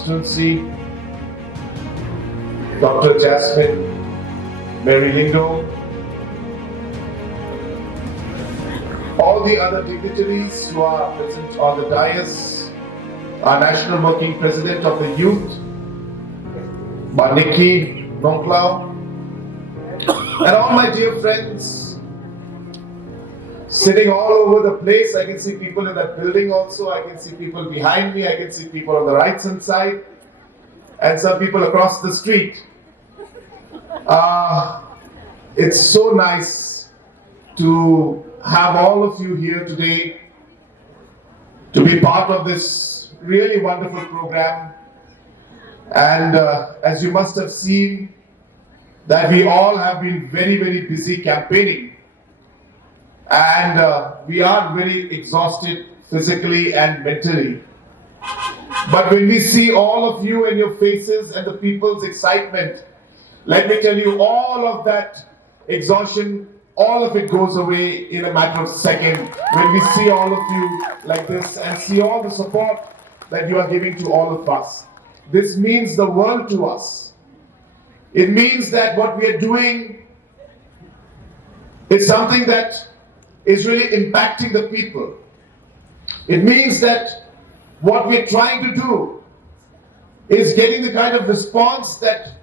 constituency, Dr. Jasmine M Lyngdoh, all the other dignitaries who are present on the dais, our National Working President of the Youth, Nicky, Nongkhlaw, and all my dear friends sitting all over the place. I can see people in that building also. I can see people behind me. I can see people on the right hand side and some people across the street. It's so nice to have all of you here today to be part of this really wonderful program. And as you must have seen, that we all have been very, very busy campaigning. And we are very exhausted physically and mentally. But when we see all of you and your faces and the people's excitement, let me tell you, all of that exhaustion, all of it goes away in a matter of seconds when we see all of you like this and see all the support that you are giving to all of us. This means the world to us. It means that what we are doing is something that is really impacting the people. It means that what we are trying to do is getting the kind of response that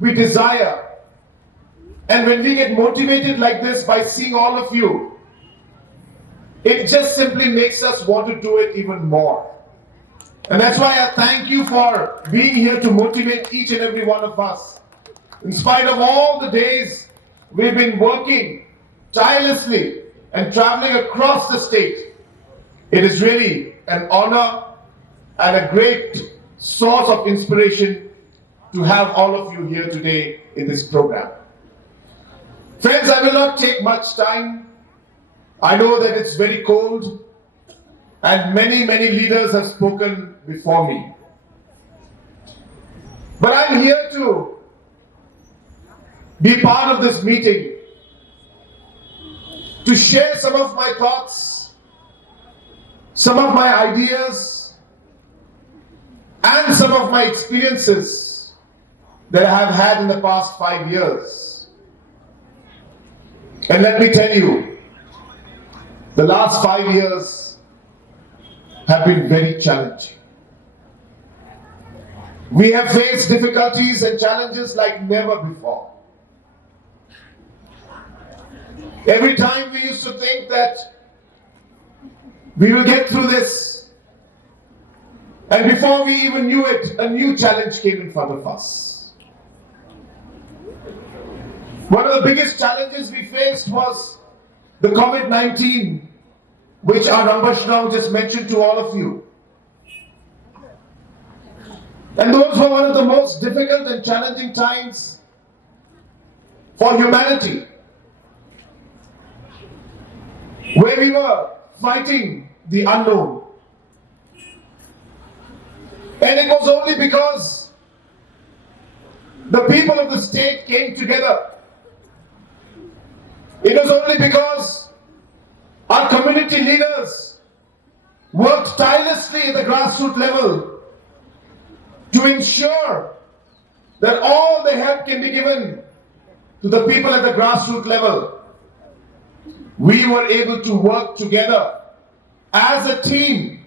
we desire. And when we get motivated like this by seeing all of you, it just simply makes us want to do it even more. And that's why I thank you for being here to motivate each and every one of us. In spite of all the days we've been working tirelessly and traveling across the state, it is really an honor and a great source of inspiration to have all of you here today in this program. Friends, I will not take much time. I know that it's very cold and many, many leaders have spoken before me. But I'm here to be part of this meeting, to share some of my thoughts, some of my ideas, and some of my experiences that I have had in the past 5 years. And let me tell you, the last 5 years have been very challenging. We have faced difficulties and challenges like never before. Every time we used to think that we will get through this, and before we even knew it, a new challenge came in front of us. One of the biggest challenges we faced was the COVID-19, which our Shillong just mentioned to all of you. And those were one of the most difficult and challenging times for humanity, where we were fighting the unknown. And it was only because the people of the state came together. It was only because our community leaders worked tirelessly at the grassroots level to ensure that all the help can be given to the people at the grassroots level. We were able to work together as a team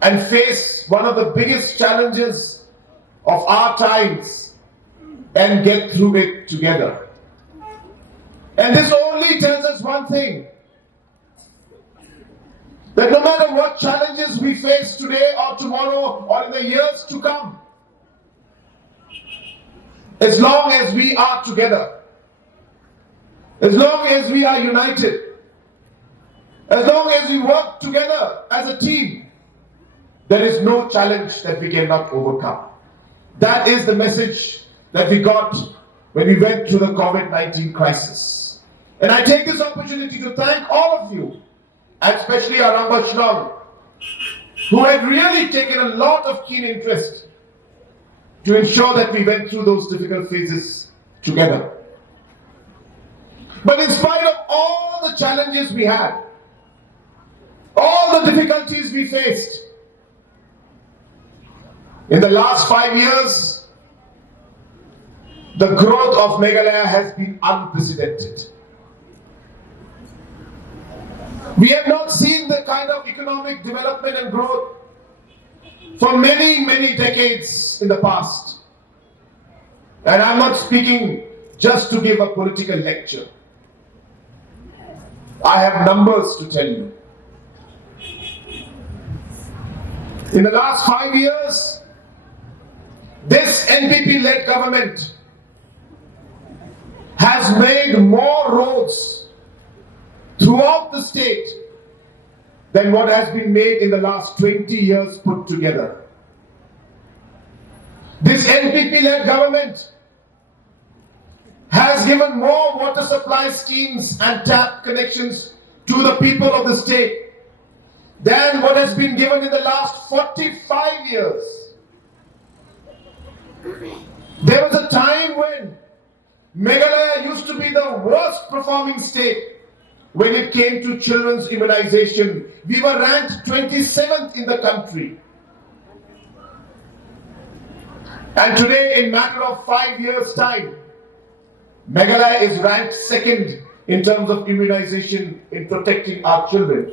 and face one of the biggest challenges of our times and get through it together. And this only tells us one thing, that no matter what challenges we face today or tomorrow or in the years to come, as long as we are together, as long as we are united, as long as we work together as a team, there is no challenge that we cannot overcome. That is the message that we got when we went through the COVID-19 crisis. And I take this opportunity to thank all of you, and especially our Shillong, who had really taken a lot of keen interest to ensure that we went through those difficult phases together. But in spite of all the challenges we had, all the difficulties we faced, In the last 5 years, the growth of Meghalaya has been unprecedented. We have not seen the kind of economic development and growth for many, many decades in the past. And I'm not speaking just to give a political lecture. I have numbers to tell you. In the last 5 years, this NPP-led government has made more roads throughout the state than what has been made in the last 20 years put together. This NPP-led government has given more water supply schemes and tap connections to the people of the state than what has been given in the last 45 years. There was a time when Meghalaya used to be the worst performing state when it came to children's immunization. We were ranked 27th in the country. And today, in matter of 5 years' time, Meghalaya is ranked second in terms of immunization in protecting our children.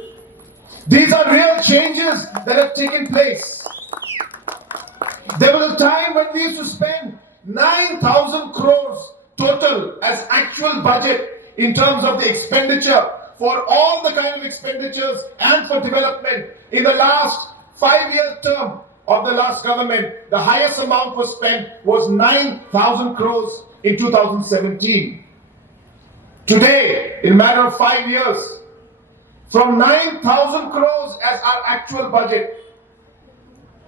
These are real changes that have taken place. There was a time when we used to spend 9,000 crores total as actual budget in terms of the expenditure for all the kind of expenditures and for development. In the last 5-year term of the last government, the highest amount was spent was 9,000 crores in 2017. Today, in a matter of 5 years, from 9,000 crores as our actual budget,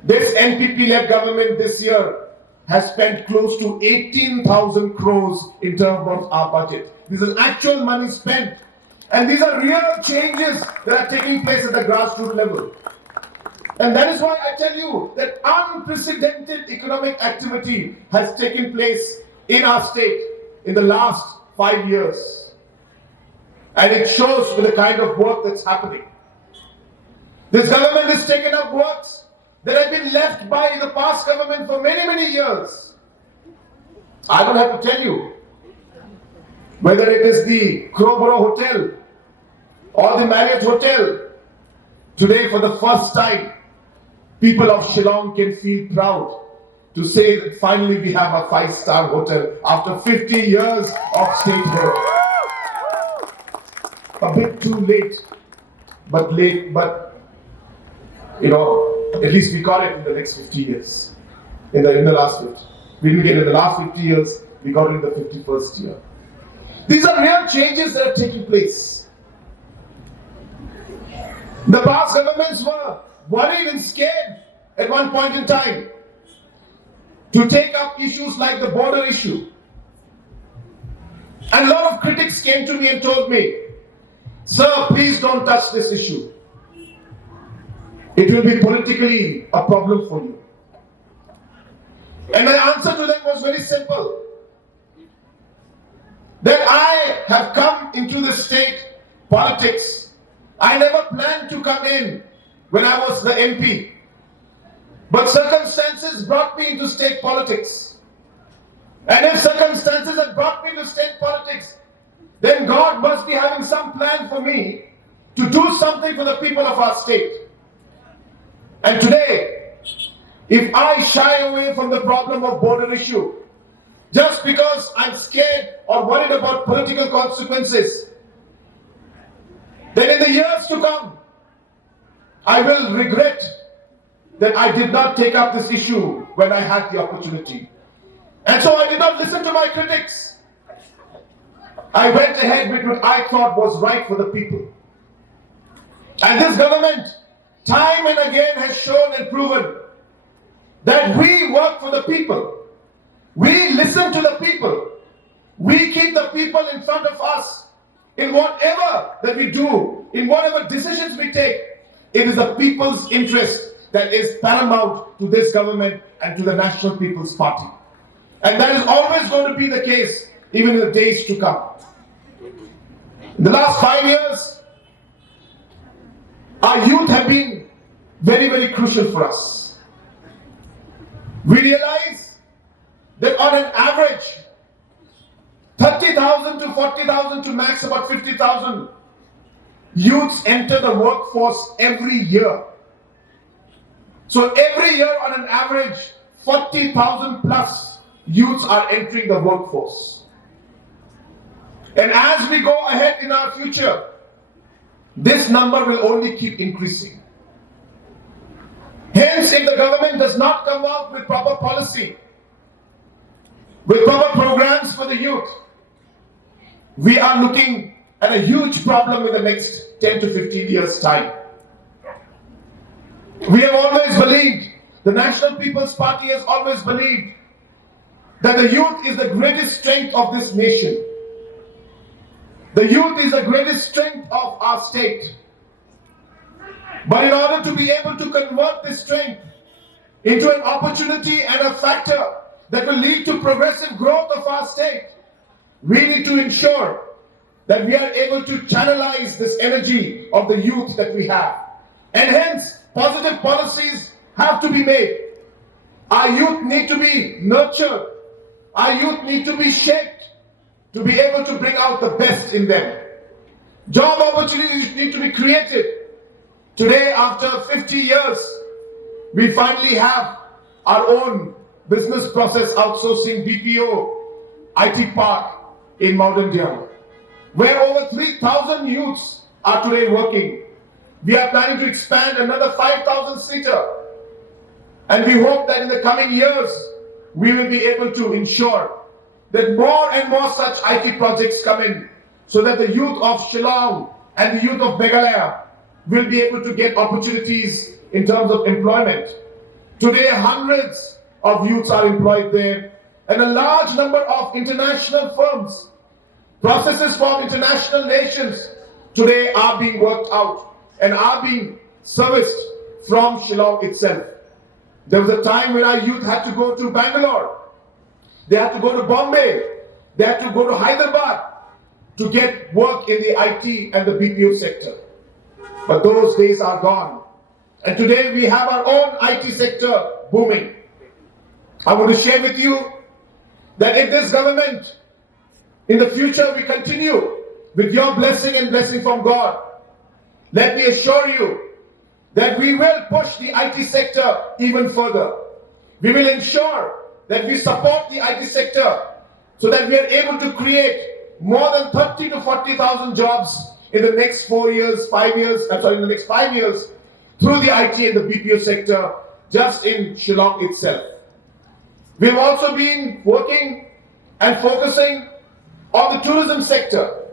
this NPP-led government this year has spent close to 18,000 crores in terms of our budget. This is actual money spent. And these are real changes that are taking place at the grassroots level. And that is why I tell you that unprecedented economic activity has taken place in our state in the last 5 years. And it shows with the kind of work that's happening. This government has taken up works that have been left by the past government for many, many years. I don't have to tell you. Whether it is the Crowborough Hotel or the Marriott Hotel, today for the first time, people of Shillong can feel proud to say that finally we have a 5-star hotel after 50 years of state help. A bit too late, but you know, at least we got it in the next 50 years. In the last 50. We didn't get it in the last 50 years, we got it in the 51st year. These are real changes that are taking place. The past governments were worried and scared at one point in time to take up issues like the border issue. And a lot of critics came to me and told me, "Sir, please don't touch this issue. It will be politically a problem for you." And my answer to them was very simple. That I have come into the state politics. I never planned to come in when I was the MP. But circumstances brought me into state politics. And if circumstances have brought me to state politics, then God must be having some plan for me to do something for the people of our state. And today, if I shy away from the problem of border issue, just because I'm scared or worried about political consequences, then in the years to come, I will regret that I did not take up this issue when I had the opportunity. And so I did not listen to my critics. I went ahead with what I thought was right for the people. And this government, time and again, has shown and proven that we work for the people. We listen to the people. We keep the people in front of us in whatever that we do, in whatever decisions we take. It is the people's interest that is paramount to this government and to the National People's Party. And that is always going to be the case, even in the days to come. In the last 5 years, our youth have been very, very crucial for us. We realize that on an average, 30,000 to 40,000 to max about 50,000 youths enter the workforce every year. So every year on an average, 40,000 plus youths are entering the workforce. And as we go ahead in our future, this number will only keep increasing. Hence, if the government does not come out with proper policy, with proper programs for the youth, we are looking at a huge problem in the next 10 to 15 years' time. We have always believed, the National People's Party has always believed, that the youth is the greatest strength of this nation. The youth is the greatest strength of our state. But in order to be able to convert this strength into an opportunity and a factor that will lead to progressive growth of our state, we need to ensure that we are able to channelize this energy of the youth that we have. And hence, positive policies have to be made. Our youth need to be nurtured. Our youth need to be shaped to be able to bring out the best in them. Job opportunities need to be created. Today, after 50 years, we finally have our own business process outsourcing BPO IT park in Modern India, where over 3,000 youths are today working. We are planning to expand another 5,000 seater. And we hope that in the coming years, we will be able to ensure that more and more such IT projects come in, so that the youth of Shillong and the youth of Meghalaya will be able to get opportunities in terms of employment. Today, hundreds of youths are employed there, and a large number of international firms, processes from international nations, today are being worked out and are being serviced from Shillong itself. There was a time when our youth had to go to Bangalore, they had to go to Bombay, they had to go to Hyderabad to get work in the IT and the BPO sector. But those days are gone. And today we have our own IT sector booming. I want to share with you that if this government, in the future we continue with your blessing and blessing from God, let me assure you that we will push the IT sector even further. We will ensure that we support the IT sector so that we are able to create more than 30 to 40,000 jobs in the next 4 years, 5 years, in the next 5 years through the IT and the BPO sector just in Shillong itself. We've also been working and focusing on the tourism sector.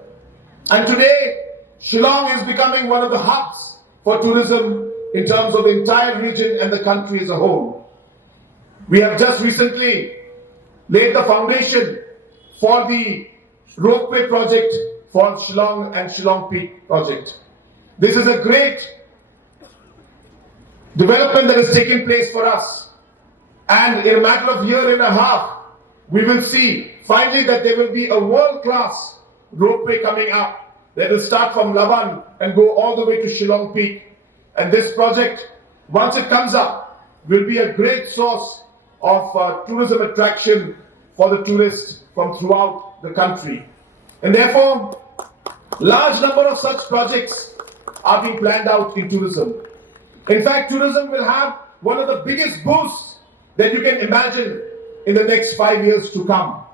And today, Shillong is becoming one of the hubs for tourism in terms of the entire region and the country as a whole. We have just recently laid the foundation for the ropeway project for Shillong and Shillong Peak project. This is a great development that has taken place for us. And in a matter of year and a half, we will see finally that there will be a world-class ropeway coming up that will start from Laban and go all the way to Shillong Peak. And this project, once it comes up, will be a great source of tourism attraction for the tourists from throughout the country. And therefore, large number of such projects are being planned out in tourism. In fact, tourism will have one of the biggest boosts that you can imagine in the next 5 years to come.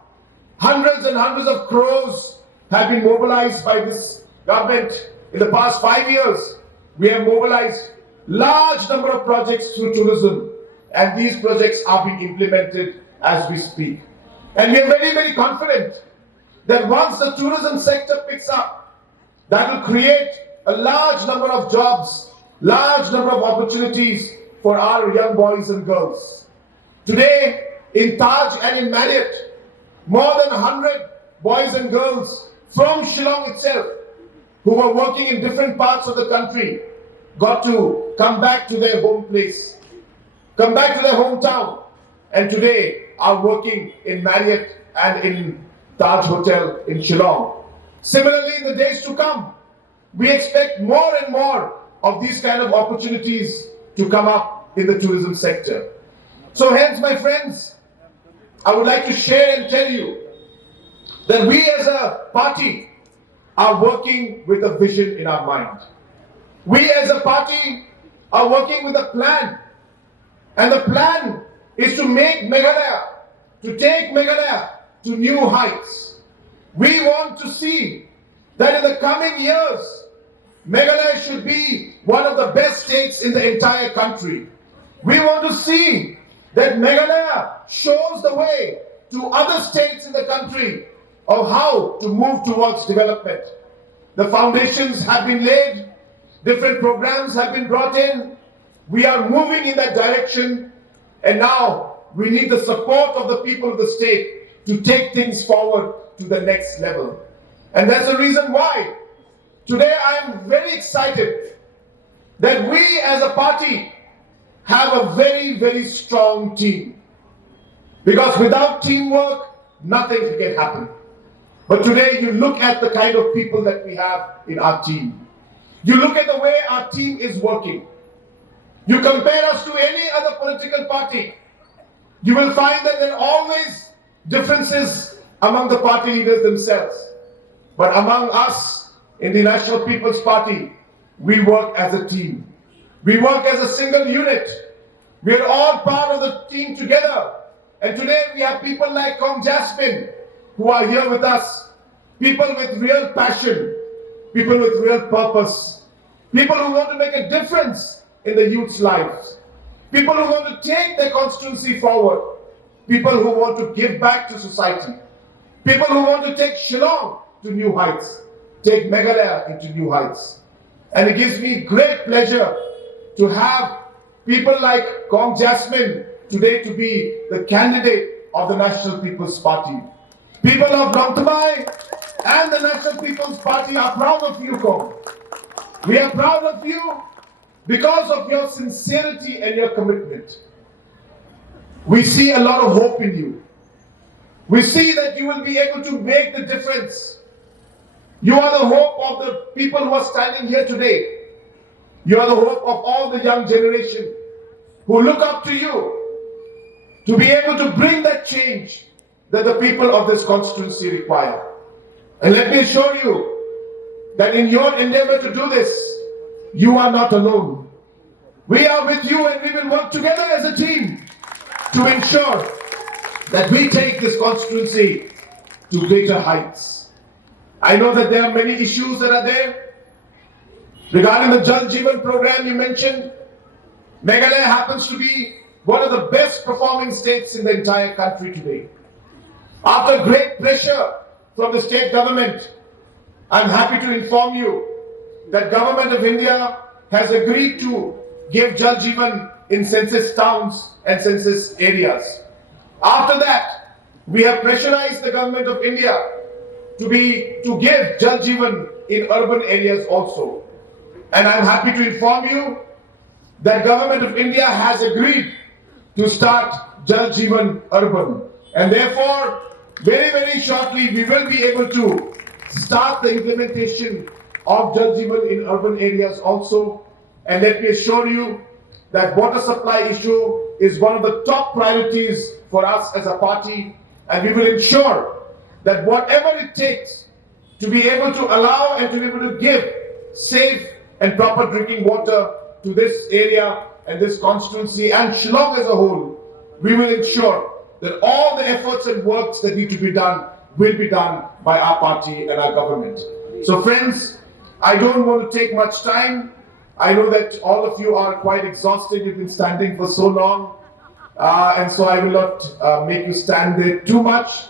Hundreds and hundreds of crores have been mobilized by this government. In the past 5 years, we have mobilized large number of projects through tourism, and these projects are being implemented as we speak. And we are very, very confident that once the tourism sector picks up, that will create a large number of jobs, large number of opportunities for our young boys and girls. Today, in Taj and in Marriott, more than 100 boys and girls from Shillong itself, who were working in different parts of the country, got to come back to their home place, come back to their hometown, and today are working in Marriott and in Taj Hotel in Shillong. Similarly, in the days to come, we expect more and more of these kind of opportunities to come up in the tourism sector. So hence, my friends, I would like to share and tell you that we as a party are working with a vision in our mind. We as a party are working with a plan. And the plan is to make Meghalaya, to take Meghalaya to new heights. We want to see that in the coming years, Meghalaya should be one of the best states in the entire country. We want to see that Meghalaya shows the way to other states in the country of how to move towards development. The foundations have been laid, different programs have been brought in. We are moving in that direction, and now we need the support of the people of the state to take things forward to the next level. And that's the reason why today I am very excited that we as a party have a very, very strong team. Because without teamwork, nothing can happen. But today you look at the kind of people that we have in our team. You look at the way our team is working. You compare us to any other political party, you will find that there are always differences among the party leaders themselves. But among us in the National People's Party, we work as a team. We work as a single unit. We are all part of the team together. And today we have people like Jasmine who are here with us. People with real passion. People with real purpose. People who want to make a difference in the youth's lives. People who want to take their constituency forward. People who want to give back to society. People who want to take Shillong to new heights. Take Meghalaya into new heights. And it gives me great pleasure to have people like Jasmine today to be the candidate of the National People's Party. People of Nongthymmai and the National People's Party are proud of you, Kong. We are proud of you because of your sincerity and your commitment. We see a lot of hope in you. We see that you will be able to make the difference. You are the hope of the people who are standing here today. You are the hope of all the young generation who look up to you to be able to bring that change that the people of this constituency require. And let me assure you that in your endeavor to do this, you are not alone. We are with you, and we will work together as a team to ensure that we take this constituency to greater heights. I know that there are many issues that are there. Regarding the Jal Jeevan program you mentioned, Meghalaya happens to be one of the best performing states in the entire country today. After great pressure from the state government, I'm happy to inform you that Government of India has agreed to give Jal Jeevan in census towns and census areas. After that, we have pressurized the Government of India to give Jal Jeevan in urban areas also. And I'm happy to inform you that Government of India has agreed to start Jal Jeevan urban. And therefore, very, very shortly, we will be able to start the implementation of Jal Jeevan in urban areas also. And let me assure you that water supply issue is one of the top priorities for us as a party. And we will ensure that whatever it takes to be able to allow and to be able to give safe and proper drinking water to this area and this constituency and Shillong as a whole, we will ensure that all the efforts and works that need to be done will be done by our party and our government. So friends, I don't want to take much time. I know that all of you are quite exhausted. You've been standing for so long. And so I will not make you stand there too much,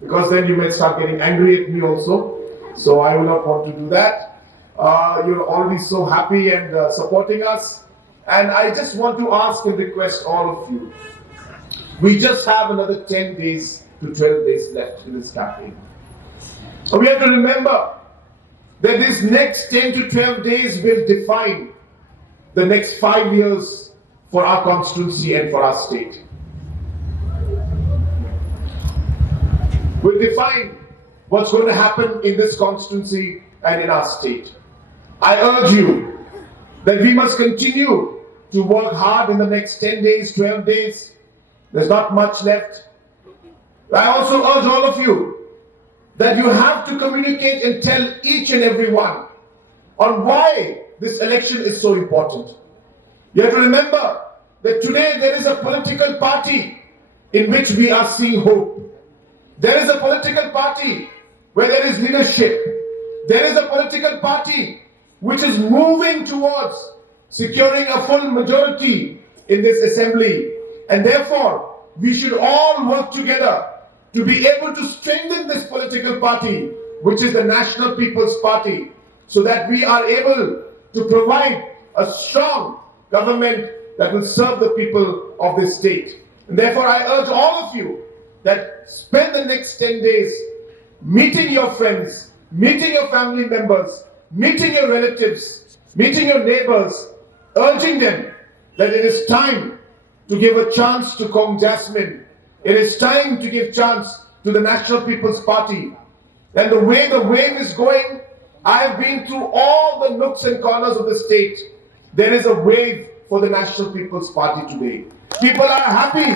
because then you may start getting angry at me also. So I will not want to do that. You're already so happy and supporting us. And I just want to ask and request all of you. We just have another 10 days to 12 days left in this campaign. So we have to remember that this next 10 to 12 days will define the next 5 years for our constituency and for our state. Will define what's going to happen in this constituency and in our state. I urge you that we must continue to work hard in the next 10 days, 12 days, There's not much left. I also urge all of you that you have to communicate and tell each and every one on why this election is so important. You have to remember that today there is a political party in which we are seeing hope. There is a political party where there is leadership. There is a political party which is moving towards securing a full majority in this assembly. And therefore, we should all work together to be able to strengthen this political party, which is the National People's Party, so that we are able to provide a strong government that will serve the people of this state. And therefore, I urge all of you that spend the next 10 days meeting your friends, meeting your family members, meeting your relatives, meeting your neighbors, urging them that it is time to give a chance to Kong Jasmine. It is time to give chance to the National People's Party. And the way the wave is going, I have been through all the nooks and corners of the state. There is a wave for the National People's Party today. People are happy.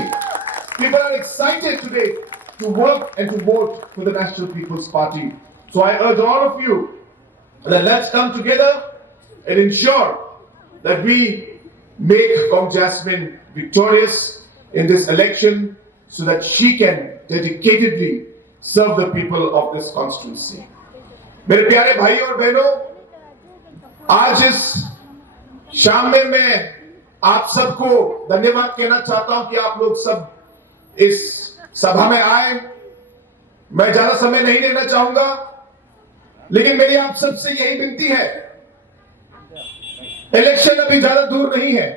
People are excited today to work and to vote for the National People's Party. So I urge all of you that let's come together and ensure that we make Kong Jasmine victorious in this election so that she can dedicatedly serve the people of this constituency. मेरे प्यारे भाई और बहनों, आज इस शाम में मैं आप सबको धन्यवाद कहना चाहता हूं कि आप लोग सब इस सभा में आए। मैं ज्यादा समय नहीं लेना चाहूंगा, लेकिन मेरी आप सबसे यही विनती है, इलेक्शन अभी ज्यादा दूर नहीं है,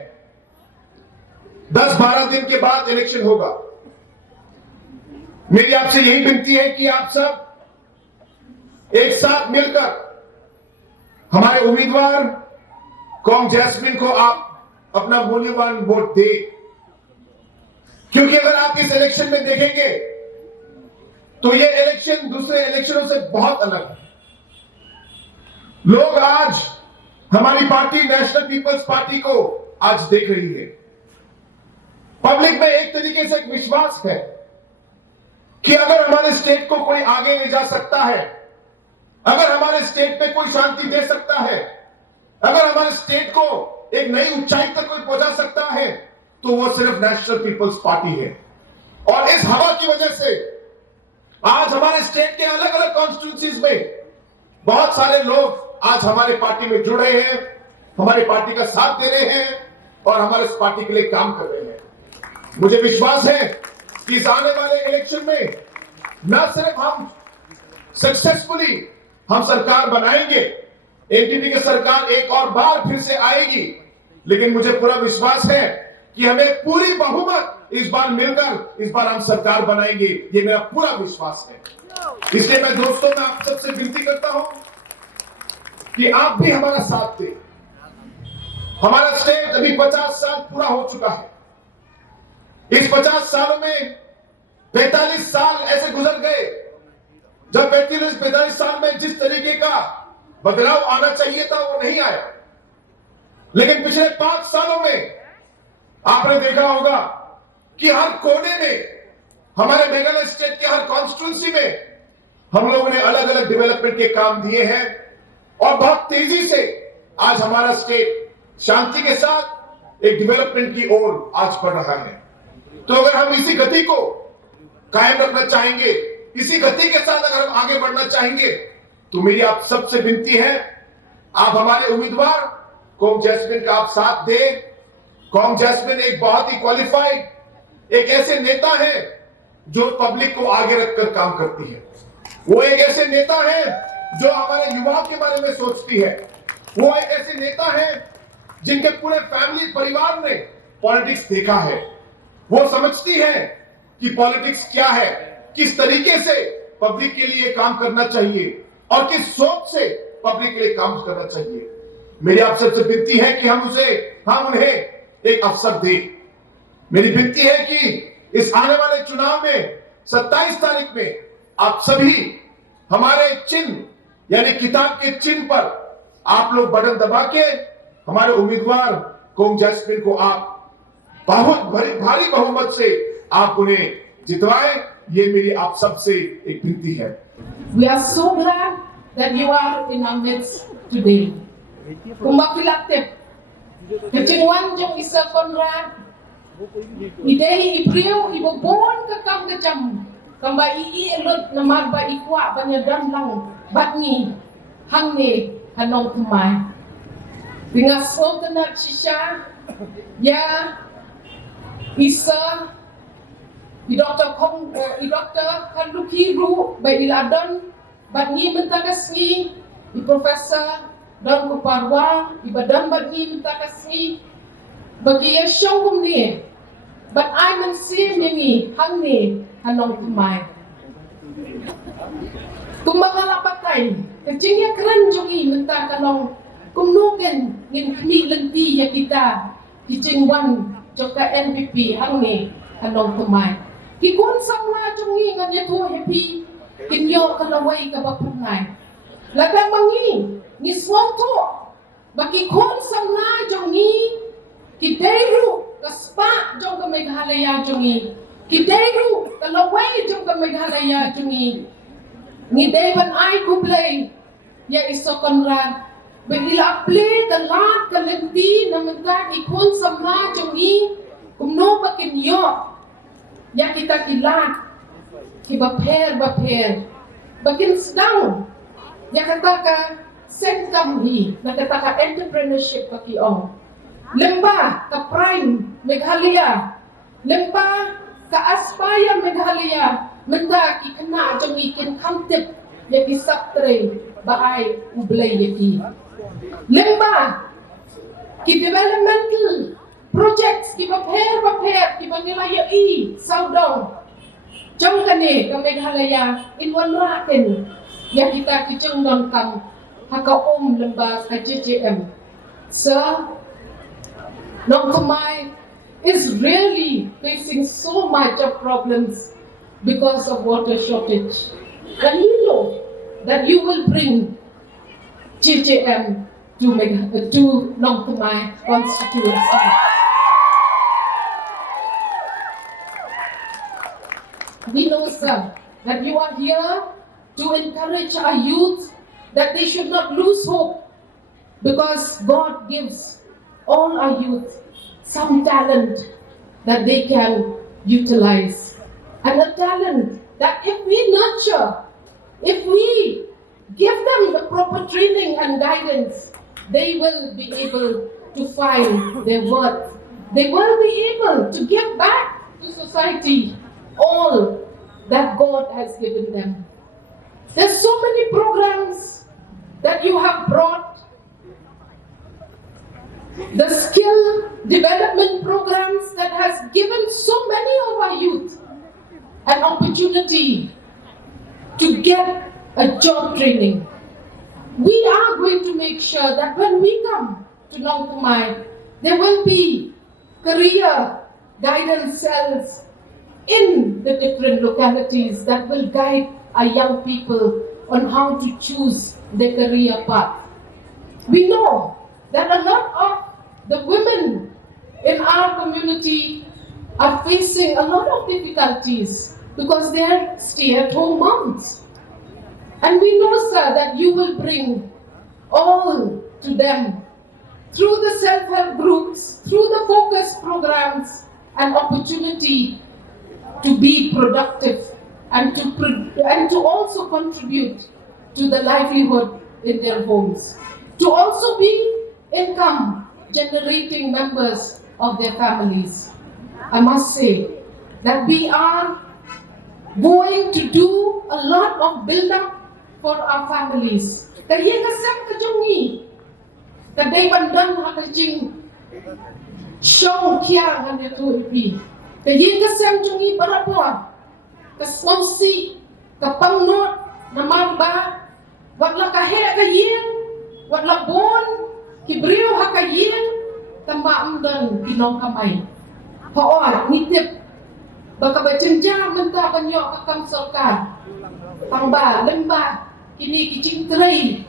10-12 दिन के बाद इलेक्शन होगा। मेरी आपसे यही विनती है कि आप सब एक साथ मिलकर हमारे उम्मीदवार कॉन्ग जैस्मिन को आप अपना मूल्यवान वोट दें, क्योंकि अगर आप इस इलेक्शन में देखेंगे तो ये इलेक्शन दूसरे इलेक्शनों से बहुत अलग है। लोग आज हमारी पार्टी नेशनल पीपल्स पार्टी को आज देख रही है। पब्लिक में एक तरीके से एक विश्वास है कि अगर हमारे स्टेट को कोई आगे ले जा सकता है, अगर हमारे स्टेट पे कोई शांति दे सकता है, अगर हमारे स्टेट को एक नई ऊंचाई तक कोई पहुंचा सकता है, तो वो सिर्फ नेशनल पीपल्स पार्टी है। और इस हवा की वजह से आज हमारे स्टेट के अलग अलग कॉन्स्टिट्यूंसीज में बहुत सारे लोग आज हमारे पार्टी में जुड़ रहे हैं, हमारी पार्टी का साथ दे रहे हैं और हमारे इस पार्टी के लिए काम कर रहे हैं। मुझे विश्वास है कि इस आने वाले इलेक्शन में न सिर्फ हम सक्सेसफुली हम सरकार बनाएंगे, एनपीपी की सरकार एक और बार फिर से आएगी, लेकिन मुझे पूरा विश्वास है कि हमें पूरी बहुमत इस बार मिलकर इस बार हम सरकार बनाएंगे। ये मेरा पूरा विश्वास है। इसलिए मैं दोस्तों में आप सबसे विनती करता हूं कि आप भी हमारा साथ दें। हमारा स्टेट अभी 50 साल पूरा हो चुका है। इस 50 सालों में 45 साल ऐसे गुजर गए जब 45 साल में जिस तरीके का बदलाव आना चाहिए था वो नहीं आया। लेकिन पिछले 5 सालों में आपने देखा होगा कि हर कोने में, हमारे मेघालय स्टेट के हर कॉन्स्टिट्यूंसी में हम लोगों ने अलग अलग डेवलपमेंट के काम दिए हैं और बहुत तेजी से आज हमारा स्टेट शांति के साथ एक डेवलपमेंट की ओर आज बढ़ रहा है। तो अगर हम इसी गति को कायम रखना चाहेंगे, इसी गति के साथ अगर हम आगे बढ़ना चाहेंगे, तो मेरी आप सबसे विनती है, आप हमारे उम्मीदवार कॉन्ग जैस्मिन का आप साथ दें। कॉन्ग जैस्मिन एक बहुत ही क्वालिफाइड, एक ऐसे नेता है जो पब्लिक को आगे रखकर काम करती है। वो एक ऐसे नेता है जो हमारे युवाओं के बारे में सोचती है। वो एक ऐसे नेता है जिनके पूरे फैमिली परिवार ने पॉलिटिक्स देखा है। वो समझती है कि पॉलिटिक्स क्या है, किस तरीके से पब्लिक के लिए काम करना चाहिए और किस सोच से पब्लिक के लिए काम करना चाहिए। मेरी आप सबसे विनती है कि हम उन्हें एक अवसर दें। मेरी विनती है कि इस आने वाले चुनाव में 27 तारीख में आप सभी हमारे चिन्ह यानी किताब के चिन्ह पर आप लोग बटन दबा के हमारे उम्मीदवार कॉन्ग जैस्मिन को आप बहुत भारी बहुमत से आप उन्हें जितवाएं, ये मेरी आप सबसे एक विनती है। We are so glad that you are in our midst today. Kumakilatip, kecingwan jong isa Conrad, idei ipriu ibobon kakam kecam, kamba elot namar ba ikwa banyadam lang batni hangne Nongthymmai. Dengan sultanat shisha, ya isa Dr. Kharlukhi ru by iladon batni mentagasni di Professor dan Kupar ibadan batni mentagasni bagi Shillong ni but I man see many hangne Nongthymmai kumbaga patay kecingnya keren jongi mentakanong kumnugen ngin kami lenti ya kita kicingwan joka NPP hangne Nongthymmai Kikun Sangma jongi nganya tu happy kinyo kalaway kabapunay. Laga mangi ni swonto baki kun Sangma jongi kideru kaspa jong ka Meghalaya jongi kideru kalaway jong ka Meghalaya jongi ni devan ay kublay ya iso Conrad bila play dalat kalenti namenta ikun Sangma jongi kumno bakin yo ya kita kilat kibaper bakin sedang ya kata ka senkam hi na kata ka entrepreneurship baki ong lemba ka prime Meghalaya lemba ka aspaya Meghalaya menda ki kena jong ikin kamtip ya ki saptre baay ublay ya ki lemba ki developmental projects ki baper ki Manilaya saudong jong kane ka Meghalaya inwanraken ya kita ki jong non kam haka lemba ka JJM sir Nongthymmai is really facing so much of problems because of water shortage and you know that you will bring JJM to Nongthymmai constituency. We know, sir, that you are here to encourage our youth that they should not lose hope because God gives all our youth some talent that they can utilize. And a talent that if we nurture, if we give them the proper training and guidance, they will be able to find their worth. They will be able to give back to society all that God has given them. There's so many programs that you have brought. The skill development programs that has given so many of our youth an opportunity to get a job training. We are going to make sure that when we come to Nongthymmai, there will be career guidance cells in the different localities that will guide our young people on how to choose their career path. We know that a lot of the women in our community are facing a lot of difficulties because they are stay-at-home moms. And we know, sir, that you will bring all to them through the self-help groups, through the focus programs, an opportunity to be productive and to also contribute to the livelihood in their homes, to also be income generating members of their families. I must say that we are going to do a lot of build-up for our families. Kaya kasam kajungi, kaday bandan hakajing Shillong kia ngane tu ipi. Kaya kasam jungi barapwa, kasnausi, kapangnot, namamba, watla kahit kayin, watla bon, kibriw hakayin, tamaamdan Nongthymmai. Hoor, nitip, baka bacenja menta kanyo kakam sarkar. Tangba, lemba, kini kicing tray.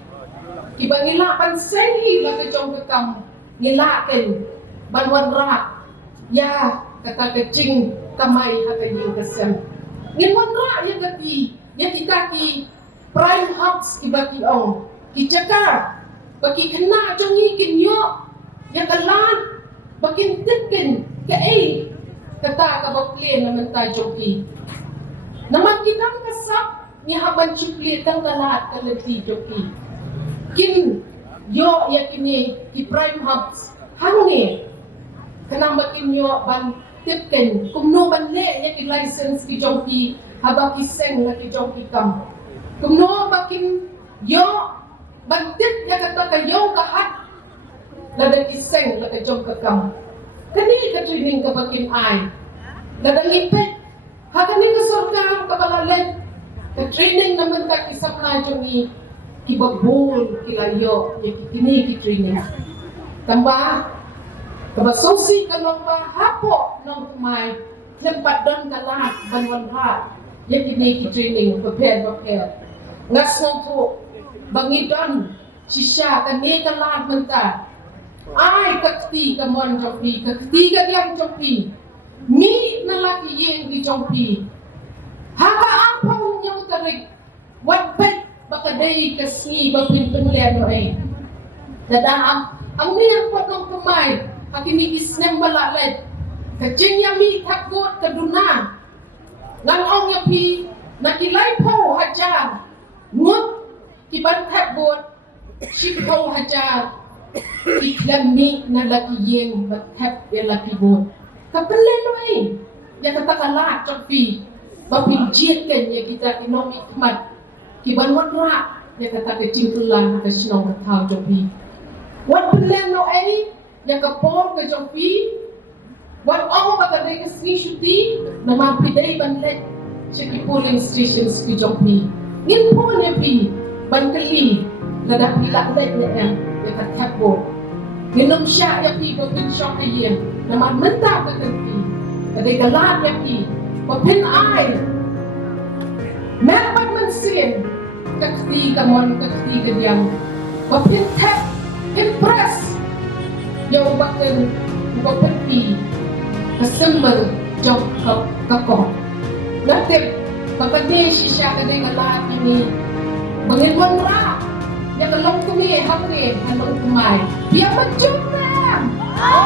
Kiba ngilakan sengi la kacong kakam, ngilaken, banwan rak. Ya, kata kacing kamay hatayin kasem. Ngin monra ya kati, ya kita ki prime house ibaki ong, ki cakar, baki kena jongi kinyo, ya kalan, bakin tikin, kata kabakli naman tayo joki. Naman kitang kasap, ni haban chukli tang kalat kalati joki. Kin yo ya kini ki prime house hangi, kanang bakin yo ban tipken kumno ban le ya ki license ki jongki haba ki seng la ki jongki kam kumno bakin yo ban tip ya kata ka yo kahat la da ki seng la ka jong ka kam kani ka training ka bakin ai la da ngipet ha kani ka sorkar ka balalen ka training naman ka ki sapla jongi ki bagbol ki layo ya ki kini ki training tambah kabasosi kalong hapo Nongthymmai tempat don kalat banwan ha ya kini ki training prepare ngas ngompo bangidon sisya kani kalat menta ai kakti kamon jopi kakti gadiam jopi mi nalaki yeng di jopi haka apa yang tarik wat pet bakadai kasni bapin penlian oi dadam ang niya po Nongthymmai hakini isnem balalet kacing yami takut keduna ngang ong yapi nakilai po hajar ngut kiban takut shikho hajar iklami na laki yeng bathap ya laki bot kapelen oi ya kata kalat copi bapinjit kan ya kita inong ikmat kiban wadra ya kata kacing kelang ka sinong tau copi wat pelen oi yang kapor ke jopi wan ong bakadai ke sni shuti nama pidai banlet cheki polling stations ke jopi ngin po ne pi ban kali lada pilak let ne ya ka tapbo nginom sya ya pi bapin shop ayen nama menta ka kanti kadai galat ya pi bapin ai merpat mensin kakti kamon kakti kediang bapin tap impress yang bakal pi kesembel jom kakor nanti bapak ni sisya kadai galat ini bangin monra yang kelong kumi hapre halong kumai biar macam ha